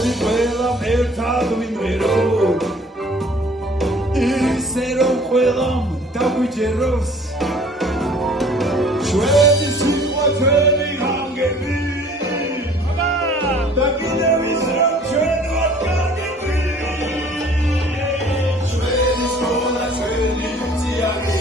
მოდი ყველა ერთად ვიმღერო ისე რომ ყველამ დაგვიჯეროს ჩვენი სიტყვა ჩვენი განგები და კიდევ ის რომ ჩვენ ვართ განგები ჩვენი სკოლა ჩვენი ძიარი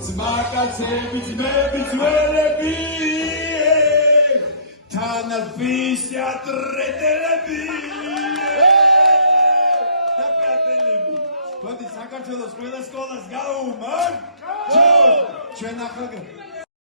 Zmarkacemi dzmemi dzwelebi Tanalvis teatretelebi Da priatelebi Todi sakartvelos ყველა სკოლას გაუმართ ჩვენ ახლა